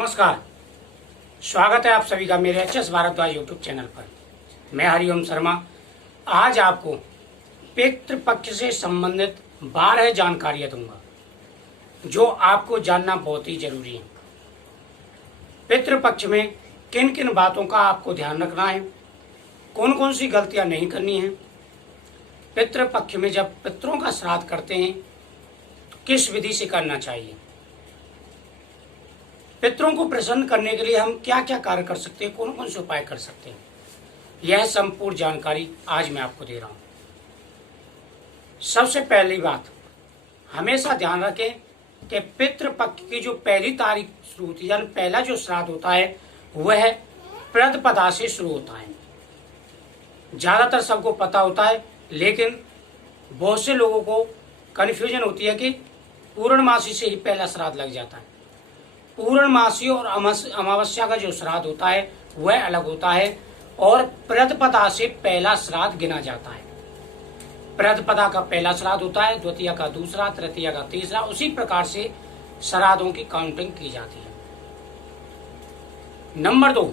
नमस्कार, स्वागत है आप सभी का मेरे एचएस भारद्वाज यूट्यूब चैनल पर। मैं हरिओम शर्मा आज आपको पितृपक्ष से संबंधित 12 जानकारियां दूंगा जो आपको जानना बहुत ही जरूरी है। पितृपक्ष में किन किन बातों का आपको ध्यान रखना है, कौन कौन सी गलतियां नहीं करनी है। पितृपक्ष में जब पितरों का श्राद्ध करते हैं तो किस विधि से करना चाहिए, पितरों को प्रसन्न करने के लिए हम क्या क्या कार्य कर सकते हैं, कौन कौन से उपाय कर सकते हैं, यह संपूर्ण जानकारी आज मैं आपको दे रहा हूं। सबसे पहली बात, हमेशा ध्यान रखें कि पितृपक्ष की जो पहली तारीख शुरू होती है, यानी पहला जो श्राद्ध होता है वह प्रदपदा से शुरू होता है। ज्यादातर सबको पता होता है, लेकिन बहुत से लोगों को कन्फ्यूजन होती है कि पूर्णमासी से ही पहला श्राद्ध लग जाता है। पूर्णमासी और अमावस्या का जो श्राद्ध होता है वह अलग होता है और प्रदपदा से पहला श्राद्ध गिना जाता है। प्रदपदा का पहला श्राद्ध होता है, द्वितीय का दूसरा, तृतीय का तीसरा, उसी प्रकार से श्राद्धों की काउंटिंग की जाती है। नंबर 2,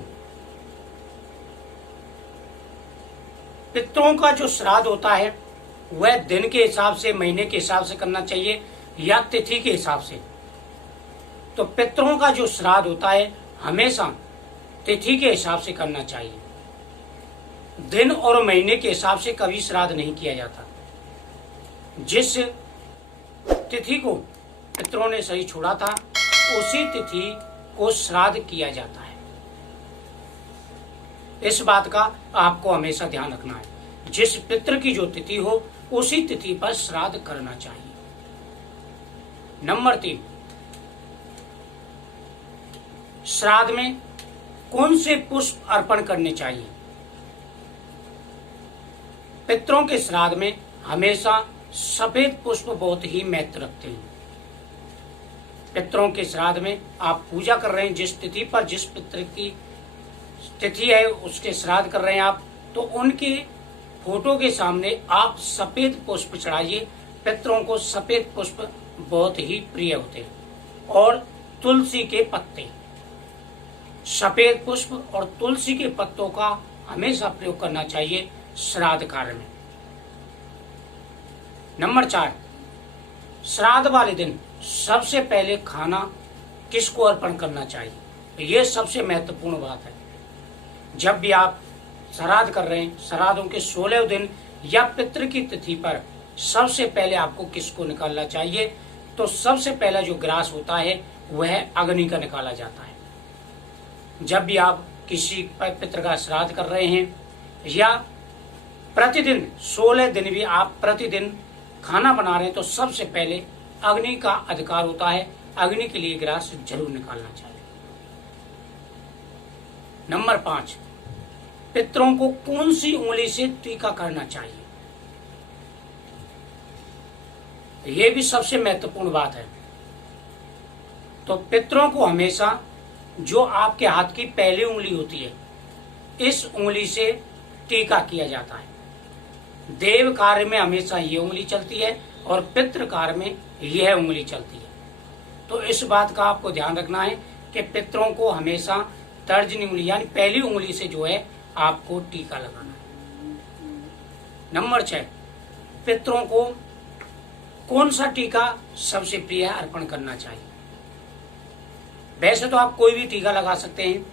पितरों का जो श्राद्ध होता है वह दिन के हिसाब से, महीने के हिसाब से करना चाहिए या तिथि के हिसाब से। तो पितरों का जो श्राद्ध होता है हमेशा तिथि के हिसाब से करना चाहिए, दिन और महीने के हिसाब से कभी श्राद्ध नहीं किया जाता। जिस तिथि को पितरों ने सही छोड़ा था उसी तिथि को श्राद्ध किया जाता है। इस बात का आपको हमेशा ध्यान रखना है, जिस पितृ की जो तिथि हो उसी तिथि पर श्राद्ध करना चाहिए। नंबर 3, श्राद्ध में कौन से पुष्प अर्पण करने चाहिए। पितरों के श्राद्ध में हमेशा सफेद पुष्प बहुत ही महत्व रखते हैं। पितरों के श्राद्ध में आप पूजा कर रहे हैं, जिस तिथि पर जिस पितृ की तिथि है उसके श्राद्ध कर रहे हैं आप, तो उनके फोटो के सामने आप सफेद पुष्प चढ़ाइए। पितरों को सफेद पुष्प बहुत ही प्रिय होते हैं। और तुलसी के पत्ते, सफेद पुष्प और तुलसी के पत्तों का हमेशा प्रयोग करना चाहिए श्राद्ध कार्य में। नंबर 4, श्राद्ध वाले दिन सबसे पहले खाना किसको अर्पण करना चाहिए। यह सबसे महत्वपूर्ण बात है। जब भी आप श्राद्ध कर रहे हैं, श्राद्धों के 16 दिन या पितृ की तिथि पर सबसे पहले आपको किसको निकालना चाहिए, तो सबसे पहला जो ग्रास होता है वह अग्नि का निकाला जाता है। जब भी आप किसी पितृ का श्राद्ध कर रहे हैं या प्रतिदिन 16 दिन भी आप प्रतिदिन खाना बना रहे हैं, तो सबसे पहले अग्नि का अधिकार होता है, अग्नि के लिए ग्रास जरूर निकालना चाहिए। नंबर 5, पितरों को कौन सी उंगली से टीका करना चाहिए। यह भी सबसे महत्वपूर्ण बात है। तो पितरों को हमेशा जो आपके हाथ की पहली उंगली होती है, इस उंगली से टीका किया जाता है। देव कार्य में हमेशा ये उंगली चलती है और पितृ कार्य में यह उंगली चलती है। तो इस बात का आपको ध्यान रखना है कि पितरों को हमेशा तर्जनी उंगली यानी पहली उंगली से जो है आपको टीका लगाना है। नंबर 6, पितरों को कौन सा टीका सबसे प्रिय अर्पण करना चाहिए। वैसे तो आप कोई भी टीका लगा सकते हैं,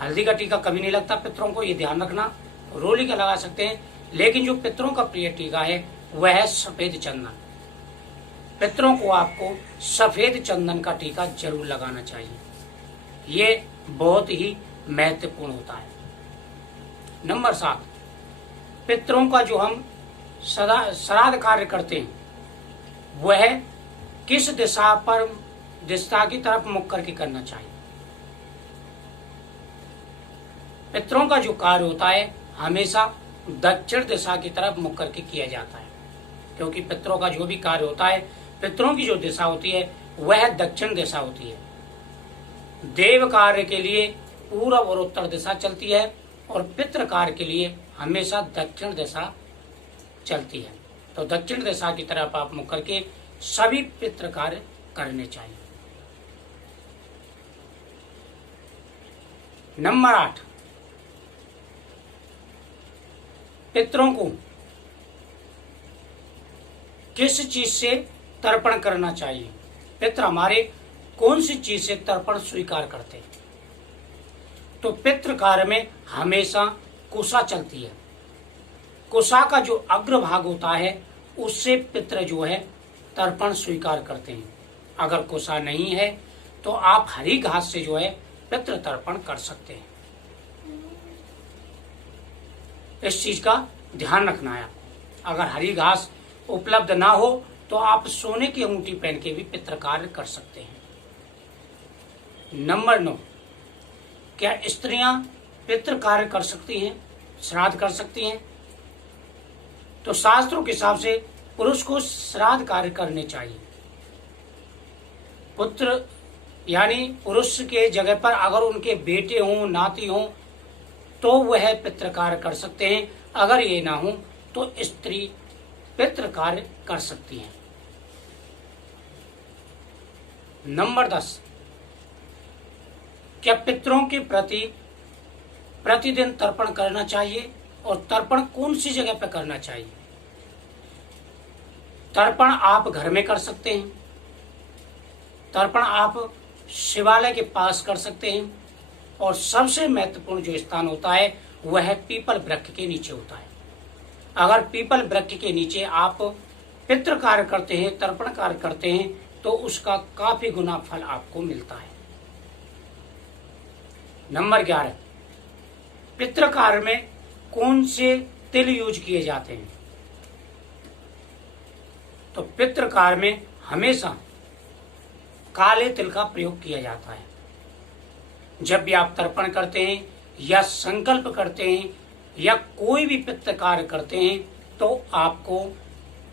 हल्दी का टीका कभी नहीं लगता पितरों को, ये ध्यान रखना। रोली का लगा सकते हैं, लेकिन जो पितरों का प्रिय टीका है वह है सफेद चंदन। पितरों को आपको सफेद चंदन का टीका जरूर लगाना चाहिए, ये बहुत ही महत्वपूर्ण होता है। नंबर 7, पितरों का जो हम श्राद्ध कार्य करते हैं वह किस दिशा की तरफ मुख करके करना चाहिए। पितरों का जो कार्य होता है हमेशा दक्षिण दिशा की तरफ मुख करके किया जाता है, क्योंकि पितरों का जो भी कार्य होता है, पितरों की जो दिशा होती है वह दक्षिण दिशा होती है। देव कार्य के लिए पूर्व और उत्तर दिशा चलती है और पितृ कार्य के लिए हमेशा दक्षिण दिशा चलती है। तो दक्षिण दिशा की तरफ आप मुख करके सभी पितृ कार्य करने चाहिए। नंबर 8, पितरों को किस चीज से तर्पण करना चाहिए? पितृ हमारे कौन सी चीज से तर्पण स्वीकार करते हैं? तो पितृ कार्य में हमेशा कुशा चलती है। कुशा का जो अग्रभाग होता है उससे पितृ जो है तर्पण स्वीकार करते हैं। अगर कुशा नहीं है तो आप हरी घास से जो है पितृ तर्पण कर सकते हैं। इस चीज का ध्यान रखना है आपको। अगर हरी घास उपलब्ध ना हो तो आप सोने की अंगूठी पहन के भी पितृ कार्य कर सकते हैं। नंबर 9, क्या स्त्रियां पितृ कार्य कर सकती हैं, श्राद्ध कर सकती हैं? तो शास्त्रों के हिसाब से पुरुष को श्राद्ध कार्य करने चाहिए। पुत्र यानी पुरुष के जगह पर अगर उनके बेटे हों, नाती हों तो वह पितृ कार्य कर सकते हैं। अगर ये ना हो तो स्त्री पितृ कार्य कर सकती हैं। नंबर 10, क्या पितरों के प्रति प्रतिदिन तर्पण करना चाहिए और तर्पण कौन सी जगह पर करना चाहिए? तर्पण आप घर में कर सकते हैं, तर्पण आप शिवालय के पास कर सकते हैं, और सबसे महत्वपूर्ण जो स्थान होता है वह है पीपल वृक्ष के नीचे होता है। अगर पीपल वृक्ष के नीचे आप पितृ कार्य करते हैं, तर्पण कार्य करते हैं तो उसका काफी गुना फल आपको मिलता है। नंबर 11, पितृ कार्य में कौन से तिल यूज किए जाते हैं? तो पितृ कार्य में हमेशा काले तिल का प्रयोग किया जाता है। जब भी आप तर्पण करते हैं या संकल्प करते हैं या कोई भी पितृ कार्य करते हैं तो आपको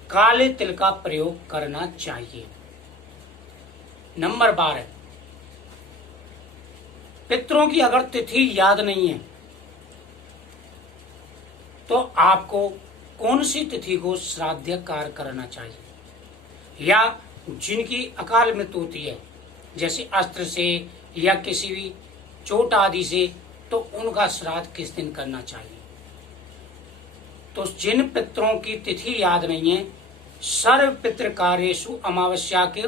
काले तिल का प्रयोग करना चाहिए। नंबर 12, पितरों की अगर तिथि याद नहीं है तो आपको कौन सी तिथि को श्राद्ध कार्य करना चाहिए? या जिनकी अकाल मृत्यु होती है जैसे अस्त्र से या किसी भी चोट आदि से, तो उनका श्राद्ध किस दिन करना चाहिए? तो जिन पितरों की तिथि याद नहीं है, सर्व पितृ कार्येषु अमावस्या के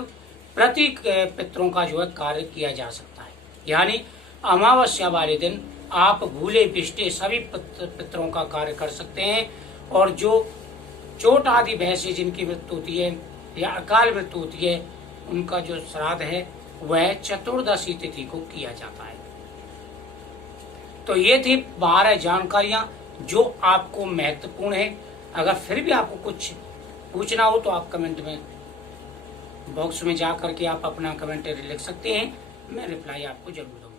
प्रति पितरों का जो है कार्य किया जा सकता है। यानी अमावस्या वाले दिन आप भूले बिष्टे सभी पितरों का कार्य कर सकते हैं, और जो चोट आदि भय से जिनकी मृत्यु होती है या अकाल मृत्यु होती है उनका जो श्राद्ध है वह चतुर्दशी तिथि को किया जाता है। तो ये थी 12 जानकारियां जो आपको महत्वपूर्ण है। अगर फिर भी आपको कुछ पूछना हो तो आप कमेंट में बॉक्स में जा करके आप अपना कमेंट लिख सकते हैं, मैं रिप्लाई आपको जरूर दूंगा।